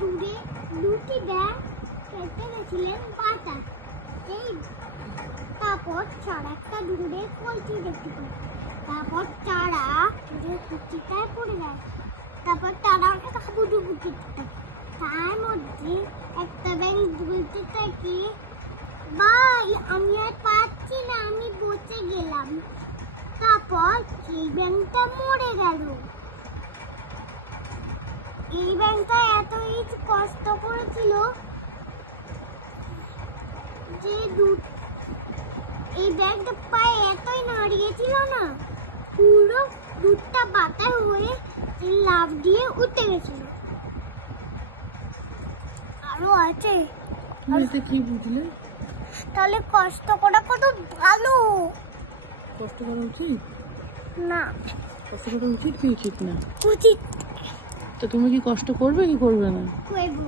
দূরে দুটি ব্যাগ কেটে গেছিলেন বাতা। এই তারপর চারা একটা দূরে কলসি দেখতে পায়। তারপর চারা কুচিটায় পড়ে যায়। তারপর তারা একটা বুঝু বুঝি তার মধ্যে একটা ব্যাগ বলতে থাকি, ভাই আমি আর পাচ্ছি না, আমি বসে গেলাম। তারপর এই ব্যাংকটা মরে গেল। এই ব্যাংকটা এতই কষ্ট করেছিল যে এই ব্যাংকটা পায়ে এতই নাড়িয়েছিল না, পুরো দুধটা পাতা হয়ে লাফ দিয়ে উঠে গেছিল। আরো আছে। কি বুঝলে? তাহলে কষ্ট করা কত ভালো। কষ্ট করা উচিত না, কষ্ট করা উচিত কি উচিত না? উচিত। তো তুমি কি কষ্ট করবে কি করবে না? করবো।